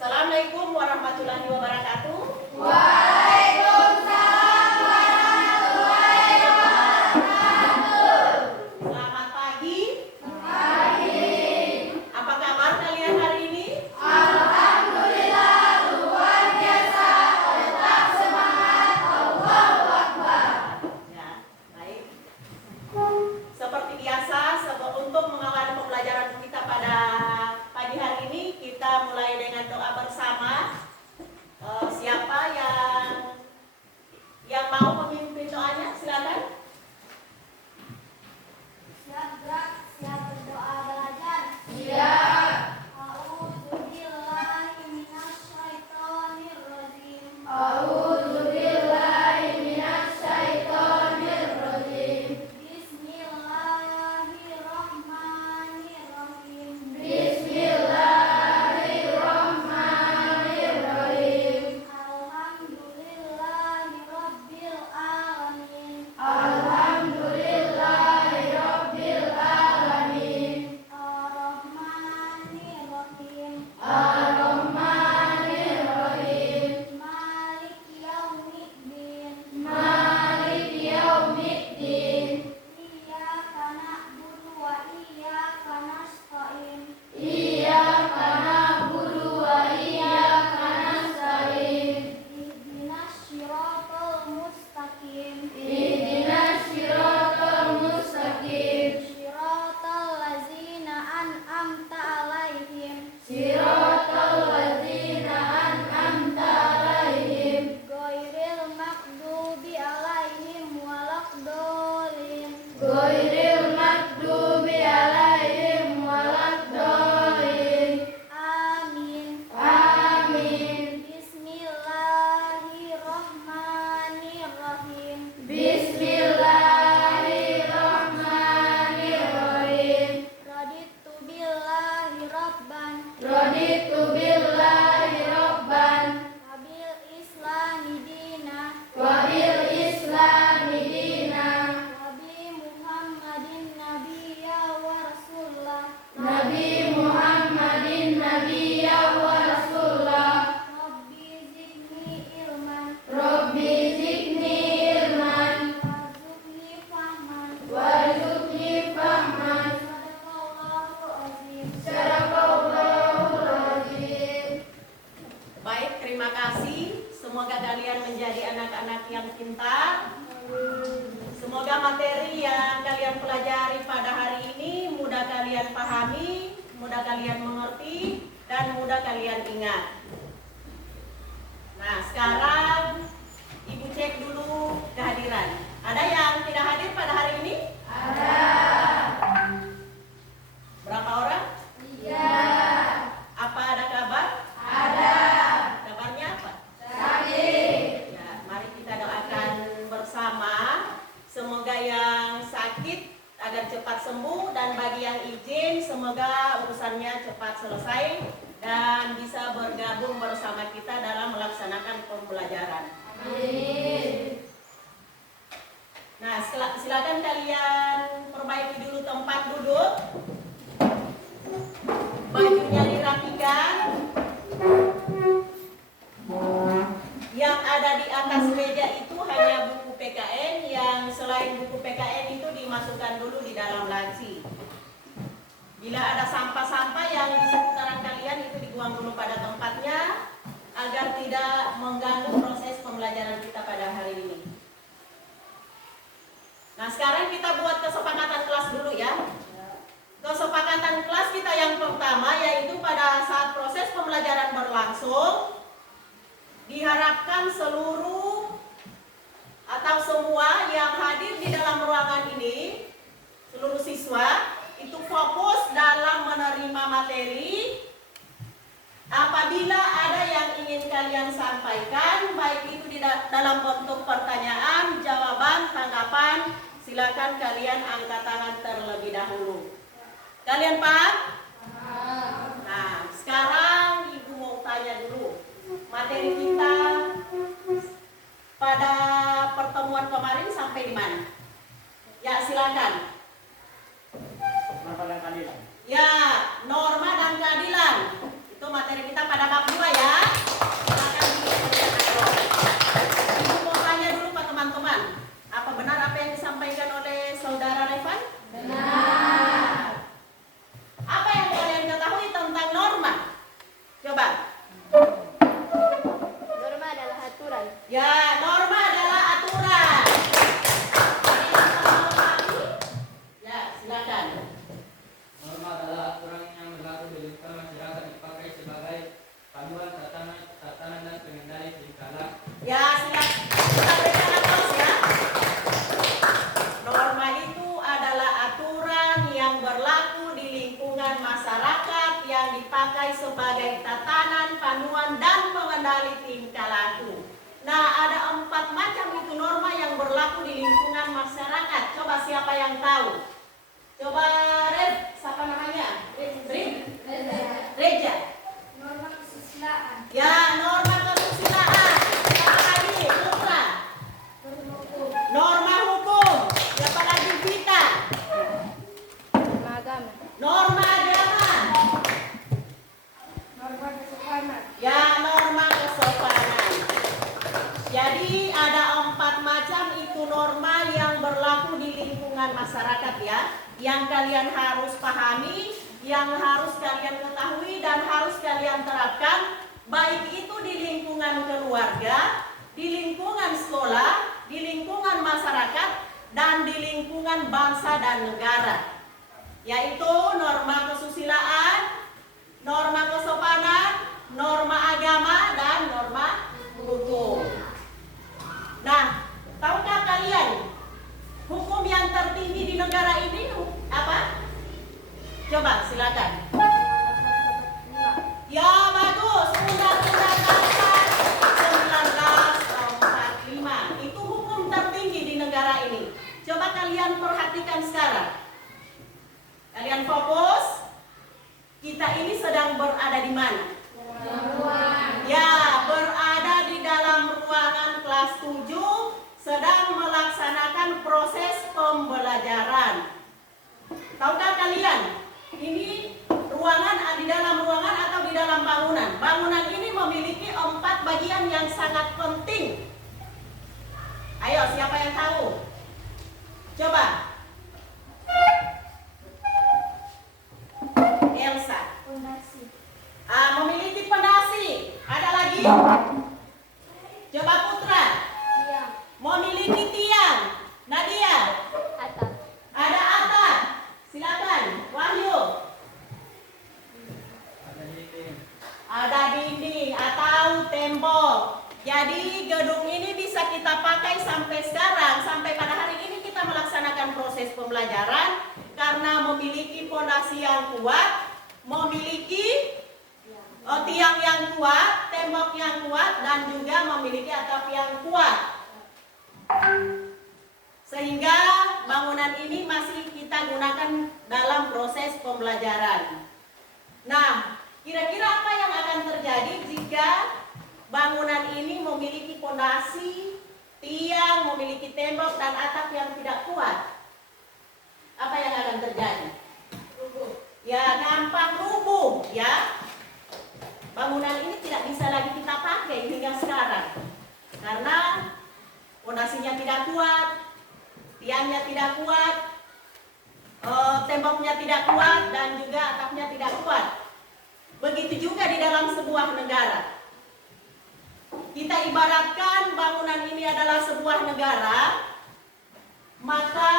Assalamualaikum warahmatullahi wabarakatuh. Waalaikumsalam warahmatullahi wabarakatuh. Selamat pagi. Pagi. Apa kabar kalian hari ini? Alhamdulillah luar biasa. Tetap semangat. Allahu Akbar. Ya, baik. Seperti biasa, untuk mengawali pembelajaran kita pada pagi hari ini, kita mulai dengan doa bersama. Siapa yang mau memimpin doanya? Silakan. Siap berdoa belajar. Siap. A'udzubillahi minasyaitonirrajim. A'udzubillahi minasyaitonirrajim. Bismillahirrahmanirrahim. Bismillahirrahmanirrahim. Alhamdulillahirabbil alamin. Alhamdulillahirabbil alamin. Ar-Rahmanirrahim. Ar-Rahmanirrahim. Maliki yaumiddin. Maliki yaumiddin. Iyyaka na'budu wa iyyaka nasta'in. Iyyaka na'budu wa iyyaka nasta'in. Ihdinas siratal mustaqim. Ihdinas siratal mustaqim. Siratal ladzina an'amta 'alaihim. Siratal ladzina an'amta 'alaihim. Ghairil maghdubi 'alaihim waladdallin. Ghairil maghdubi 'alaihim waladdallin. Amin. Amin. Bismillahirrahmanirrahim. Bismillahirrahmanirrahim. Raditu billahi rabban. Raditu billahi rabban. Wabil islami dina. Wabil islami dina. Nabi Muhammadin nabiyya wa rasulah. Nabi Muhammadin nabiyya wa rasulah. Rabbi zidni ilman. Rabbi zidni ilman. Warzuqni fahman. Warzuqni fahman. Sadaqallahul azim. Sadaqallahul azim. Baik, terima kasih. Semoga kalian menjadi anak-anak yang pintar. Semoga materi yang kalian pelajari pada hari ini mudah kalian pahami, mudah kalian mengerti, dan mudah kalian ingat. Nah, sekarang Ibu cek dulu kehadiran. Ada yang tidak hadir pada hari ini? Ada. Berapa orang? 3. Apa ada kabar? Ada. Kabarnya apa? Sakit. Ya, mari kita doakan bersama. Semoga yang sakit agar cepat sembuh, dan bagi yang izin semoga urusannya cepat selesai dan bisa bergabung bersama kita dalam melaksanakan pembelajaran. Amin. Nah, silakan kalian perbaiki dulu tempat duduk. Bajunya dirapikan. Yang ada di atas meja itu hanya buku PKN, yang selain buku PKN itu dimasukkan dulu di dalam laci. Bila ada sampah-sampah yang di seputaran kalian itu dibuang dulu pada tempatnya agar tidak mengganggu proses pembelajaran kita pada hari ini. Nah, sekarang kita buat kesepakatan kelas dulu ya. Kesepakatan kelas kita yang pertama yaitu pada saat proses pembelajaran berlangsung, diharapkan seluruh atau semua yang hadir di dalam ruangan ini, seluruh siswa, itu fokus dalam menerima materi. Apabila ada yang ingin kalian sampaikan, baik itu di dalam bentuk pertanyaan, jawaban, tanggapan, silakan kalian angkat tangan terlebih dahulu. Kalian paham? Nah, sekarang Ibu mau tanya dulu. Materi kita pada pertemuan kemarin sampai di mana? Ya, silakan. Norma dan keadilan. Ya, norma dan keadilan. Itu materi kita pada bab 2 ya. dipakai sebagai tatanan, panduan, dan pengendali tingkah laku. Nah, ada 4 macam itu norma yang berlaku di lingkungan masyarakat. Coba siapa yang tahu? Coba Red, siapa namanya? Reja. Norma kesusilaan. Ya, norma kesusilaan. Siapa lagi? Putra. Norma hukum. Norma hukum. Siapa lagi? Vita. Norma agama. Norma agama. Norma kesopanan. Ya, norma kesopanan. Jadi ada 4 macam itu norma yang berlaku di lingkungan masyarakat ya, yang kalian harus pahami, yang harus kalian ketahui dan harus kalian terapkan, baik itu di lingkungan keluarga, di lingkungan sekolah, di lingkungan masyarakat, dan di lingkungan bangsa dan negara. Yaitu norma kesusilaan, norma kesopanan, norma agama, dan norma hukum. Nah, tahukah kalian hukum yang tertinggi di negara ini apa? Coba silakan. Ya, bagus. Undang-Undang Dasar 1945. Itu hukum tertinggi di negara ini. Coba kalian perhatikan sekarang. Kalian fokus. Kita ini sedang berada di mana? Ya, berada di dalam ruangan kelas 7, sedang melaksanakan proses pembelajaran. Tahukah kalian, ini ruangan di dalam ruangan atau di dalam bangunan? Bangunan ini memiliki 4 bagian yang sangat penting. Ayo, siapa yang tahu? Coba. Elsa. Fondasi. Memiliki pondasi. Ada lagi? Coba Putra. Tiang. Memiliki tiang. Nadia. Atap. Ada atap. Silakan. Wahyu. Ada dinding atau tembok. Jadi gedung ini bisa kita pakai sampai sekarang. Sampai pada hari ini kita melaksanakan proses pembelajaran karena memiliki pondasi yang kuat, memiliki tiang yang kuat, tembok yang kuat, dan juga memiliki atap yang kuat. Sehingga bangunan ini masih kita gunakan dalam proses pembelajaran. Nah, kira-kira apa yang akan terjadi jika bangunan ini memiliki pondasi, tiang, memiliki tembok, dan atap yang tidak kuat? Apa yang akan terjadi? Ya, gampang rubuh, ya. Bangunan ini tidak bisa lagi kita pakai hingga sekarang karena pondasinya tidak kuat, tiangnya tidak kuat, temboknya tidak kuat, dan juga atapnya tidak kuat. Begitu juga di dalam sebuah negara. Kita ibaratkan bangunan ini adalah sebuah negara, maka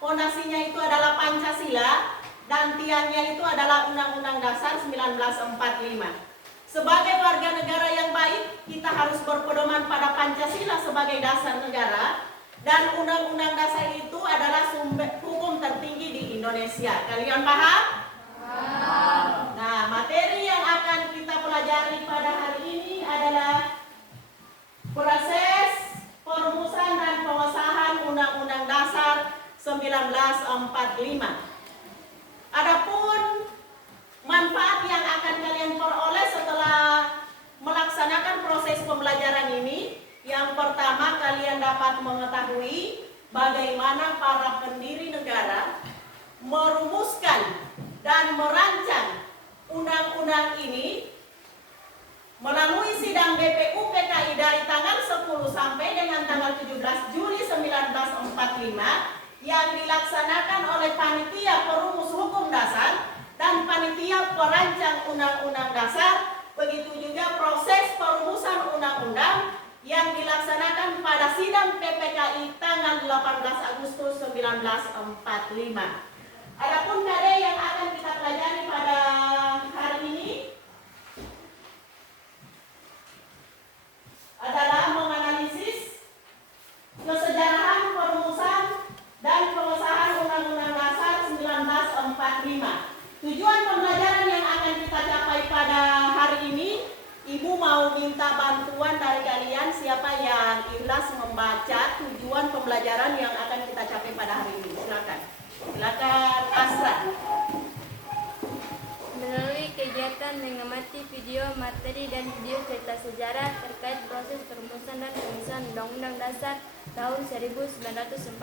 pondasinya itu adalah Pancasila dan tiangnya itu adalah Undang-Undang Dasar 1945. Sebagai warga negara yang baik, kita harus berpedoman pada Pancasila sebagai dasar negara, dan Undang-Undang Dasar itu adalah sumber hukum tertinggi di Indonesia. Kalian paham? Nah, materi yang akan kita pelajari pada hari ini adalah proses perumusan dan pengesahan Undang-Undang Dasar 1945. Adapun manfaat yang akan kalian peroleh setelah melaksanakan proses pembelajaran ini, yang pertama kalian dapat mengetahui bagaimana para pendiri negara merumuskan dan merancang undang-undang ini melalui sidang BPUPKI dari tanggal 10 sampai dengan tanggal 17 Juli 1945 yang dilaksanakan oleh Panitia Perumus Hukum Dasar dan Panitia Perancang Undang-Undang Dasar. Begitu juga proses perumusan undang-undang yang dilaksanakan pada sidang PPKI tanggal 18 Agustus 1945. Adapun materi yang akan kita pelajari pada hari ini adalah menganalisis kesejarahan perumusan dan pengesahan Undang-Undang Dasar 1945. Tujuan pembelajaran yang akan kita capai kegiatan mengamati video materi dan video cerita sejarah terkait proses perumusan dan pengesahan Undang-Undang Dasar tahun 1945.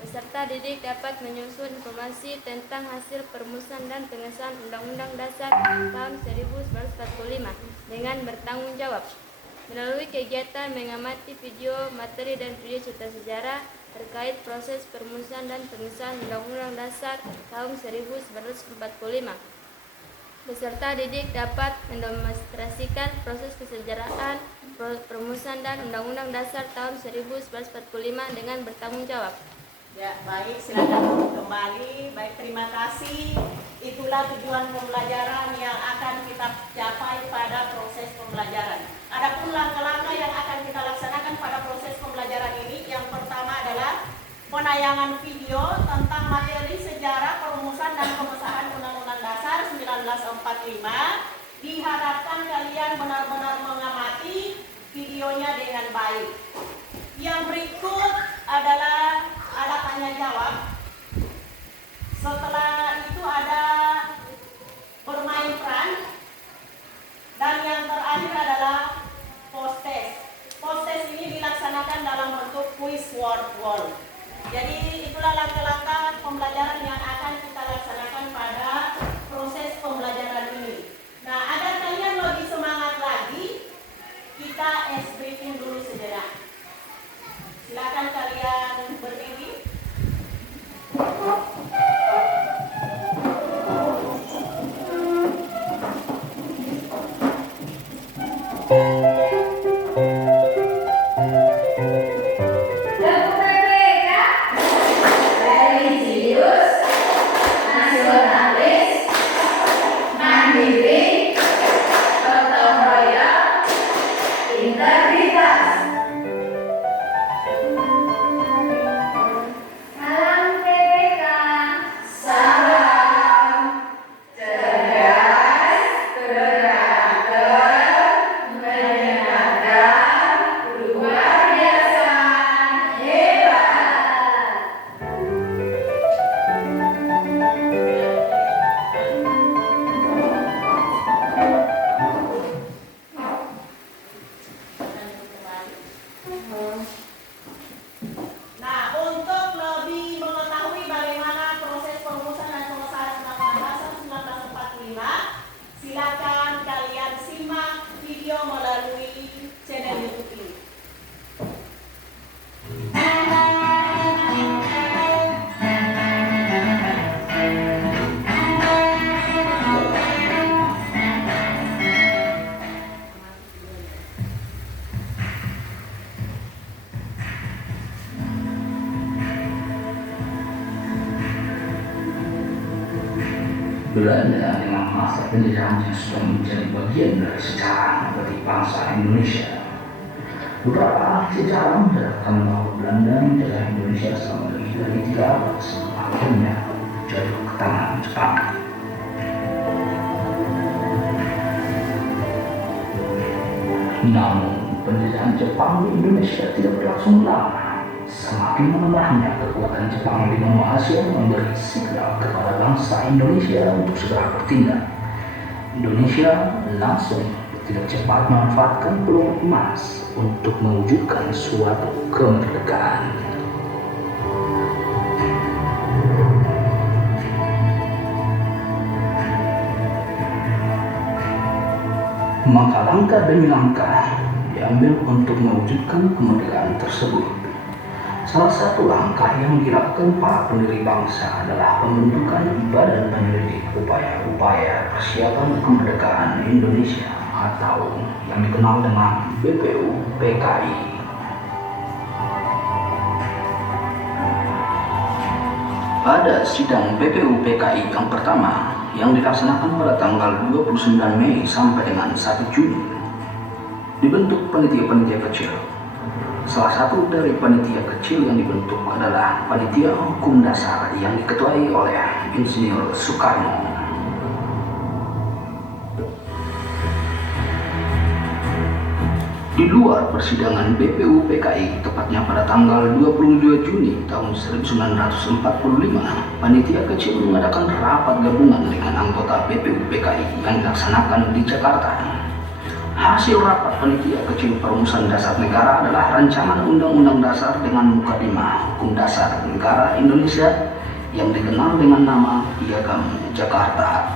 Peserta didik dapat menyusun informasi tentang hasil perumusan dan pengesahan Undang-Undang Dasar tahun 1945 dengan bertanggung jawab. Melalui kegiatan mengamati video materi dan video cerita sejarah terkait proses perumusan dan pengesahan Undang-Undang Dasar tahun 1945. Peserta didik dapat mendemonstrasikan proses kesejarahan perumusan dan Undang-Undang Dasar tahun 1945 dengan bertanggung jawab. Ya, baik, silakan kembali. Baik, terima kasih. Itulah tujuan pembelajaran yang akan kita capai pada proses pembelajaran. Adapun langkah-langkah yang akan kita laksanakan pada proses pembelajaran ini, yang pertama adalah penayangan video tentang materi sejarah perumusan dan pengesahan Undang-Undang Dasar 1945. Diharapkan kalian benar-benar mengamati videonya dengan baik. Yang berikut adalah ada tanya jawab. Setelah itu ada bermain peran. Dan yang terakhir adalah post test. Post test ini dilaksanakan dalam bentuk quiz word wall. Jadi itulah langkah-langkah pembelajaran yang akan kita laksanakan pada proses pembelajaran ini. Nah, agar kalian lebih semangat lagi, kita briefing dulu sejenak. Silakan kalian berdiri. Silakan kalian simak video melalui channel YouTube ini. Belanda dengan masa penjajahannya sudah menjadi bagian dari sejarah bagi bangsa Indonesia. Beberapa sejarah mencatatkan bahwa Belanda menjajah Indonesia selama lebih dari 3 abad sebelum akhirnya jatuh ke tangan Jepang. Namun, penjajahan Jepang di Indonesia tidak berlangsung lama. Semakin menambahnya kekuatan Jepang di benua Asia memberi signal kepada bangsa Indonesia untuk segera bertindak. Indonesia langsung tidak cepat memanfaatkan peluang emas untuk mewujudkan suatu kemerdekaan. Maka langkah demi langkah diambil untuk mewujudkan kemerdekaan tersebut. Salah satu langkah yang dilakukan para pendiri bangsa adalah pembentukan Badan Penyelidik Upaya-upaya Persiapan Kemerdekaan Indonesia atau yang dikenal dengan BPUPKI. Pada sidang BPUPKI yang pertama yang dilaksanakan pada tanggal 29 Mei sampai dengan 1 Juni, dibentuk panitia-panitia kecil. Salah satu dari panitia kecil yang dibentuk adalah Panitia Hukum Dasar yang diketuai oleh Insinyur Soekarno. Di luar persidangan BPU PKI, tepatnya pada tanggal 22 Juni tahun 1945, panitia kecil mengadakan rapat gabungan dengan anggota BPU PKI yang dilaksanakan di Jakarta. Hasil rapat panitia kecil perumusan dasar negara adalah rancangan Undang-Undang Dasar dengan mukadimah Hukum Dasar Negara Indonesia yang dikenal dengan nama Piagam Jakarta.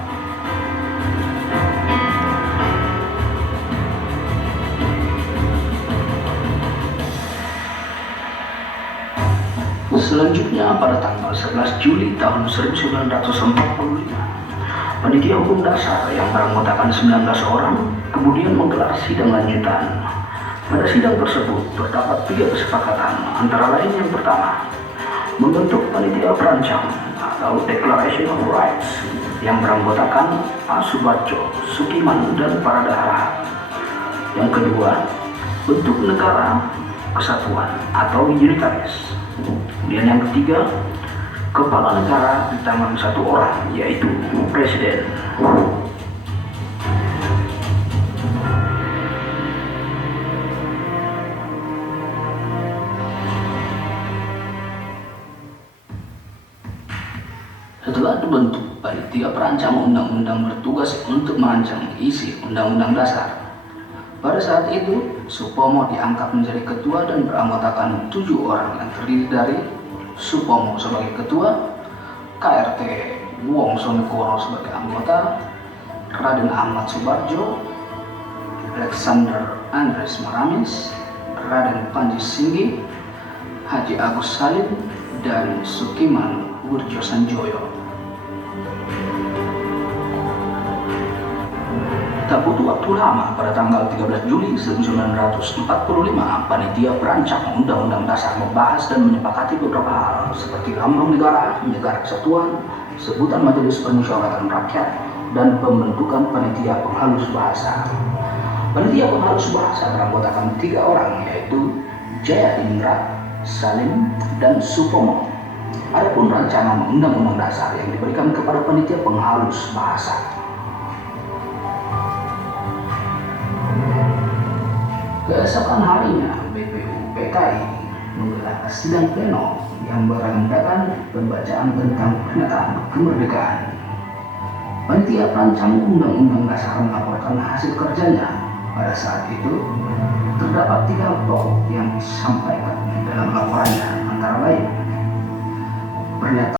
Selanjutnya pada tanggal 11 Juli tahun 1945, panitia hukum dasar yang beranggotakan 19 orang kemudian menggelar sidang lanjutan. Pada sidang tersebut terdapat 3 kesepakatan, antara lain yang pertama, membentuk panitia perancang atau Declaration of Rights yang beranggotakan Pak Subarjo, Sukiman, dan para Harahap. Yang kedua, bentuk negara kesatuan atau unitaris. Kemudian yang ketiga, kepala negara di tangan satu orang, yaitu presiden. Setelah dibentuk, panitia perancang undang-undang bertugas untuk merancang isi undang-undang dasar. Pada saat itu, Supomo diangkat menjadi ketua dan beranggotakan 7 orang yang terdiri dari Supomo sebagai ketua, KRT Wongsonegoro sebagai anggota, Raden Ahmad Subarjo, Alexander Andres Maramis, Raden Panji Singgi, Haji Agus Salim, dan Sukiman Wurjo Sanjoyo. Tak butuh waktu lama, pada tanggal 13 Juli 1945, panitia perancang Undang-Undang Dasar membahas dan menyepakati beberapa hal seperti lambang negara, negara kesatuan, sebutan Majelis Permusyawaratan Rakyat, dan pembentukan panitia penghalus bahasa. Panitia penghalus bahasa beranggotakan 3 orang, yaitu Jayadiningrat, Salim, dan Supomo. Adapun rancangan Undang-Undang Dasar yang diberikan kepada panitia penghalus bahasa. Keesokan harinya, BPU PKI menggelar sidang pleno yang beranggotakan pembacaan tentang pernyataan kemerdekaan. Panitia perancang Undang-Undang Dasar melaporkan hasil kerjanya. Pada saat itu, terdapat 3 pokok yang disampaikan dalam laporannya, antara lain pernyataan